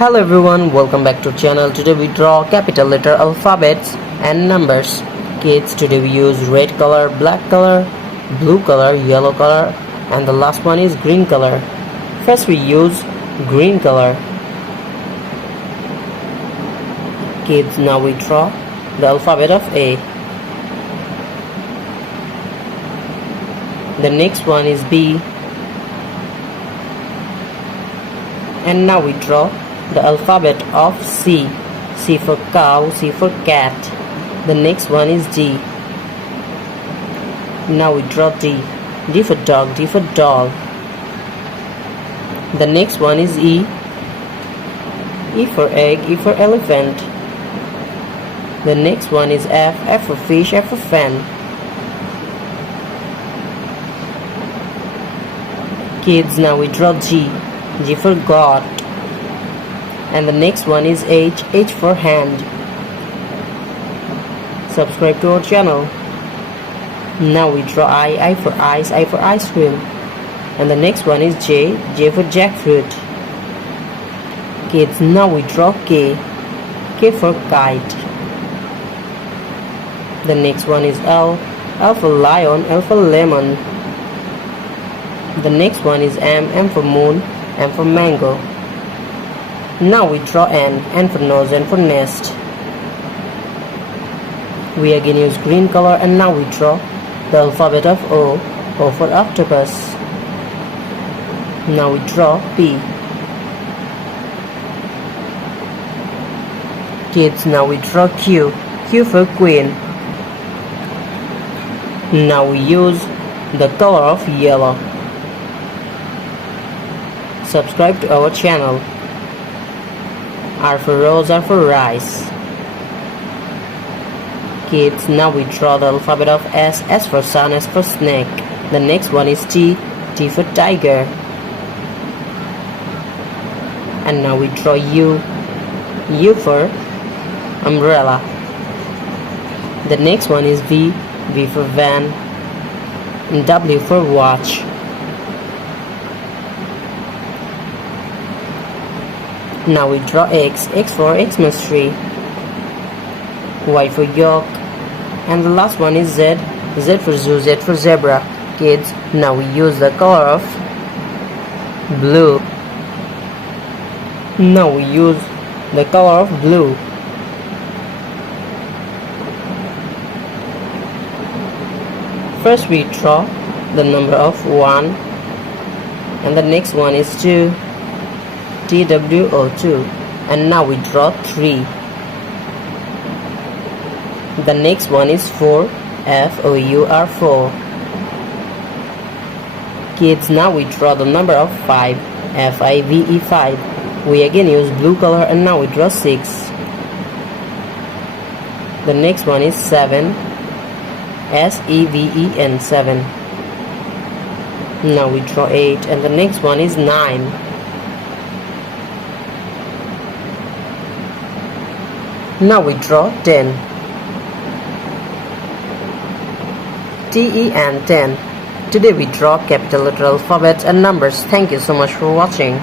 Hello everyone, welcome back to channel. Today we draw capital letter alphabets and numbers. Kids, today we use red color, black color, blue color, yellow color, and the last one is green color. First we use green color. Kids, now we draw the alphabet of A. The next one is B. And now we draw the alphabet of C. C for cow, C for cat. The next one is D. Now we draw D. D for dog, D for doll. The next one is E. E for egg, E for elephant. The next one is F. F for fish, F for fan. Kids, now we draw G. G for God. And the next one is H. H for hand. Subscribe to our channel. Now we draw I. I for ice, I for ice cream. And the next one is J. J for jackfruit. Kids, now we draw K. K for kite. The next one is L. L for lion, L for lemon. The next one is M. M for moon, M for mango. Now we draw N. N for nose, N for nest. We again use green color, and now we draw the alphabet of O. O for octopus. Now we draw P. Kids, now we draw Q. Q for queen. Now we use the color of yellow. Subscribe to our channel. R for rose, R for rice. Kids, now we draw the alphabet of S. S for sun, S for snake. The next one is T. T for tiger. And now we draw U. U for umbrella. The next one is V. V for van. And W for watch. Now we draw X. X for Xmas tree. Y for yolk. And the last one is Z. Z for zoo, Z for zebra. Kids, now we use the color of blue. Now we use the color of blue. First we draw the number of 1. And the next one is 2. TWO2. And now we draw 3. The next one is 4. FOUR4. Kids, now we draw the number of 5. FIVE5. We again use blue color, and now we draw 6. The next one is 7. SEVEN7. Now we draw 8, and the next one is 9. Now we draw 10. TEN 10. Today we draw capital letter alphabets and numbers. Thank you so much for watching.